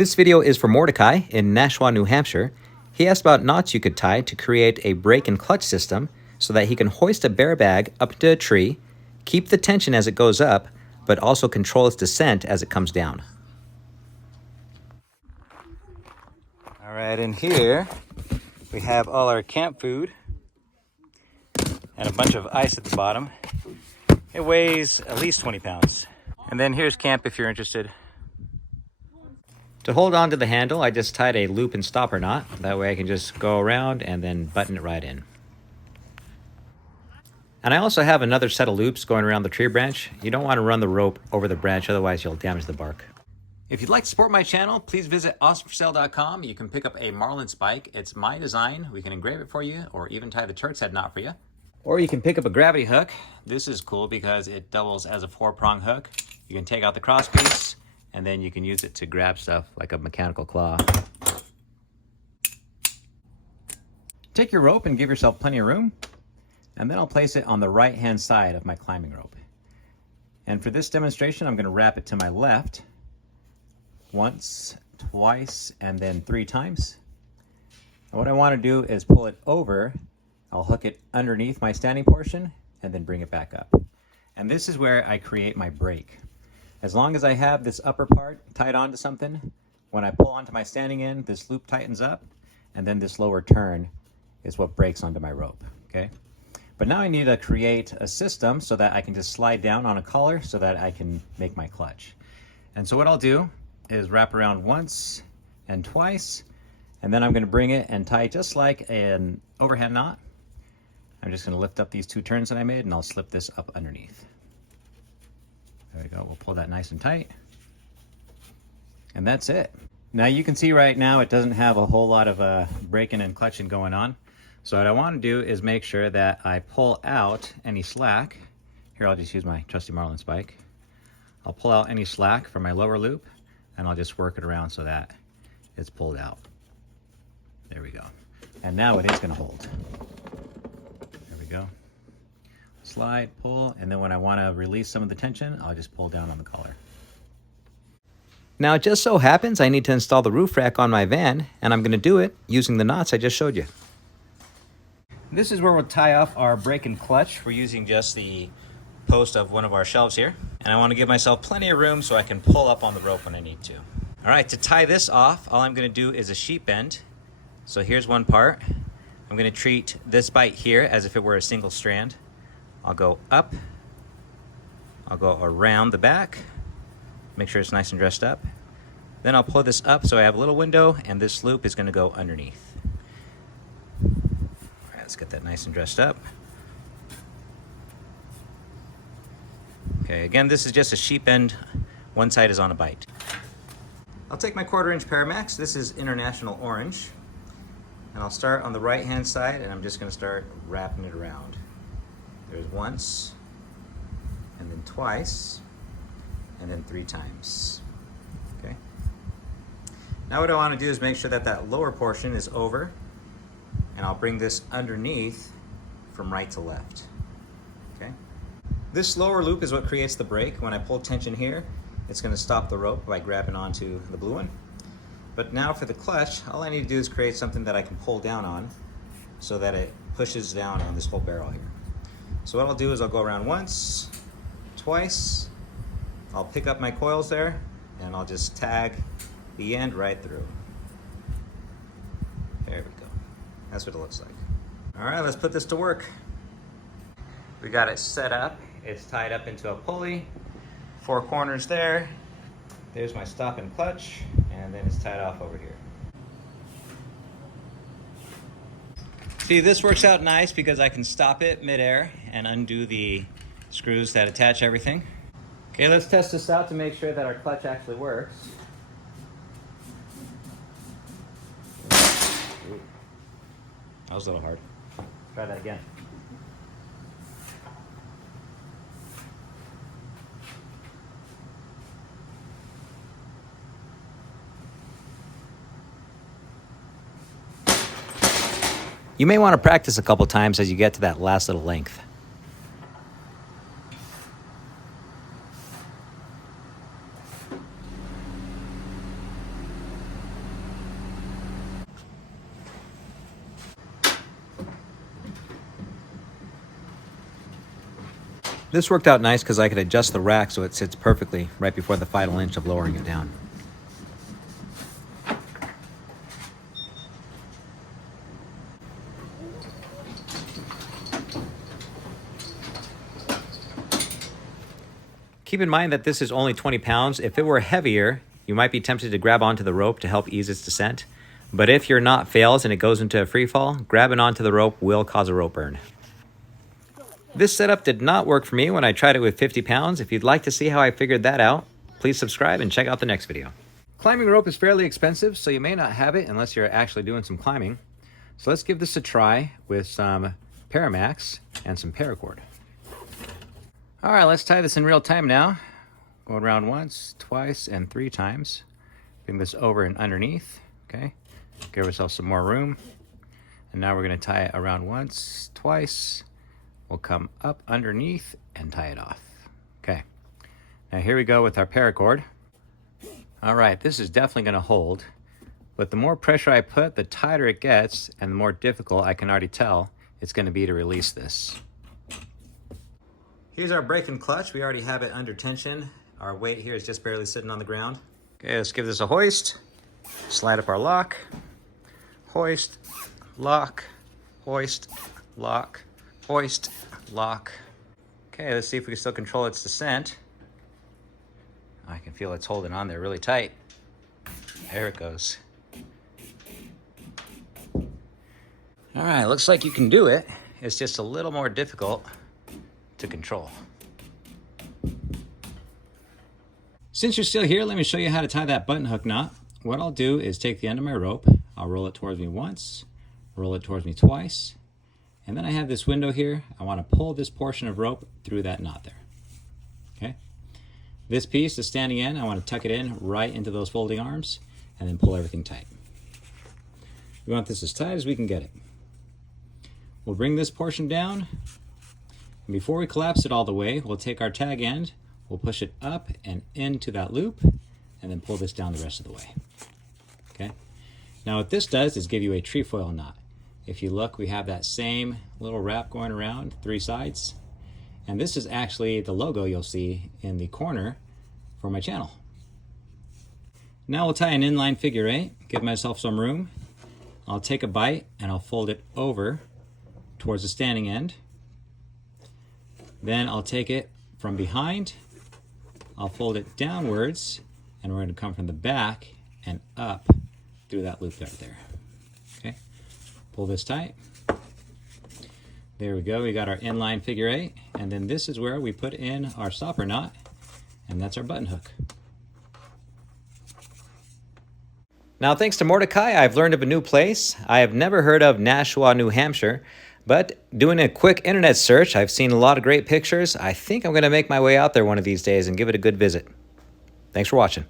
This video is for Mordecai in Nashua, New Hampshire. He asked about knots you could tie to create a brake and clutch system so that he can hoist a bear bag up into a tree, keep the tension as it goes up, but also control its descent as it comes down. All right, in here we have all our camp food and a bunch of ice at the bottom. It weighs at least 20 pounds. And then here's camp if you're interested. To hold on to the handle, I just tied a loop and stopper knot. That way I can just go around and then button it right in. And I also have another set of loops going around the tree branch. You don't want to run the rope over the branch, otherwise you'll damage the bark. If you'd like to support my channel, please visit awesomeforsale.com. You can pick up a marlin spike. It's my design. We can engrave it for you or even tie the turk's head knot for you. Or you can pick up a gravity hook. This is cool because it doubles as a 4-prong hook. You can take out the cross piece and then you can use it to grab stuff like a mechanical claw. Take your rope and give yourself plenty of room. And then I'll place it on the right-hand side of my climbing rope. And for this demonstration, I'm going to wrap it to my left. Once, twice, and then 3 times. And what I want to do is pull it over. I'll hook it underneath my standing portion and then bring it back up. And this is where I create my brake. As long as I have this upper part tied onto something, when I pull onto my standing end, this loop tightens up, and then this lower turn is what breaks onto my rope, okay? But now I need to create a system so that I can just slide down on a collar so that I can make my clutch. And so what I'll do is wrap around once and twice, and then I'm going to bring it and tie just like an overhand knot. I'm just going to lift up these 2 turns that I made, and I'll slip this up underneath. There we go. We'll pull that nice and tight. And that's it. Now you can see right now it doesn't have a whole lot of braking and clutching going on. So what I want to do is make sure that I pull out any slack. Here, I'll just use my trusty marlin spike. I'll pull out any slack from my lower loop, and I'll just work it around so that it's pulled out. There we go. And now it is going to hold. There we go. Slide, pull, and then when I want to release some of the tension, I'll just pull down on the collar. Now it just so happens I need to install the roof rack on my van, and I'm going to do it using the knots I just showed you. This is where we'll tie off our brake and clutch. We're using just the post of one of our shelves here, and I want to give myself plenty of room so I can pull up on the rope when I need to. All right, to tie this off, all I'm going to do is a sheep bend. So here's one part. I'm going to treat this bite here as if it were a single strand. I'll go up, I'll go around the back, make sure it's nice and dressed up. Then I'll pull this up so I have a little window, and this loop is going to go underneath. All right, let's get that nice and dressed up. Okay, again, this is just a sheep end. One side is on a bite. I'll take my 1/4-inch Paramax. This is International Orange. And I'll start on the right-hand side, and I'm just going to start wrapping it around. There's once, and then twice, and then 3 times. Okay. Now what I want to do is make sure that that lower portion is over, and I'll bring this underneath from right to left. Okay. This lower loop is what creates the brake. When I pull tension here, it's going to stop the rope by grabbing onto the blue one. But now for the clutch, all I need to do is create something that I can pull down on so that it pushes down on this whole barrel here. So what I'll do is I'll go around once, twice, I'll pick up my coils there, and I'll just tag the end right through. There we go. That's what it looks like. All right, let's put this to work. We got it set up. It's tied up into a pulley, 4 corners there. There's my stop and clutch, and then it's tied off over here. See, this works out nice because I can stop it midair and undo the screws that attach everything. Okay, let's test this out to make sure that our clutch actually works. Ooh. That was a little hard. Try that again. You may want to practice a couple times as you get to that last little length. This worked out nice because I could adjust the rack so it sits perfectly right before the final inch of lowering it down. Keep in mind that this is only 20 pounds. If it were heavier, you might be tempted to grab onto the rope to help ease its descent. But if your knot fails and it goes into a free fall, grabbing onto the rope will cause a rope burn. This setup did not work for me when I tried it with 50 pounds. If you'd like to see how I figured that out, please subscribe and check out the next video. Climbing rope is fairly expensive, so you may not have it unless you're actually doing some climbing. So let's give this a try with some Paramax and some paracord. All right, let's tie this in real time now. Going around once, twice, and 3 times. Bring this over and underneath, okay? Give ourselves some more room. And now we're gonna tie it around once, twice. We'll come up underneath and tie it off. Okay, now here we go with our paracord. All right, this is definitely gonna hold, but the more pressure I put, the tighter it gets, and the more difficult I can already tell it's gonna be to release this. Here's our brake and clutch. We already have it under tension. Our weight here is just barely sitting on the ground. Okay, let's give this a hoist. Slide up our lock. Hoist, lock, hoist, lock, hoist, lock. Okay, let's see if we can still control its descent. I can feel it's holding on there really tight. There it goes. All right, looks like you can do it. It's just a little more difficult to control. Since you're still here, let me show you how to tie that button hook knot. What I'll do is take the end of my rope, I'll roll it towards me once, roll it towards me twice, and then I have this window here. I want to pull this portion of rope through that knot there. Okay? This piece, the standing end, I want to tuck it in right into those folding arms and then pull everything tight. We want this as tight as we can get it. We'll bring this portion down, and before we collapse it all the way, we'll take our tag end, we'll push it up and into that loop, and then pull this down the rest of the way. Okay? Now what this does is give you a trefoil knot. If you look, we have that same little wrap going around 3 sides. And this is actually the logo you'll see in the corner for my channel. Now we'll tie an inline figure 8, give myself some room. I'll take a bite and I'll fold it over towards the standing end. Then I'll take it from behind, I'll fold it downwards, and we're going to come from the back and up through that loop right there. Okay, pull this tight. There we go, we got our inline figure 8, and then this is where we put in our stopper knot, and that's our button hook. Now, thanks to Mordecai, I've learned of a new place. I have never heard of Nashua, New Hampshire, but doing a quick internet search, I've seen a lot of great pictures. I think I'm going to make my way out there one of these days and give it a good visit. Thanks for watching.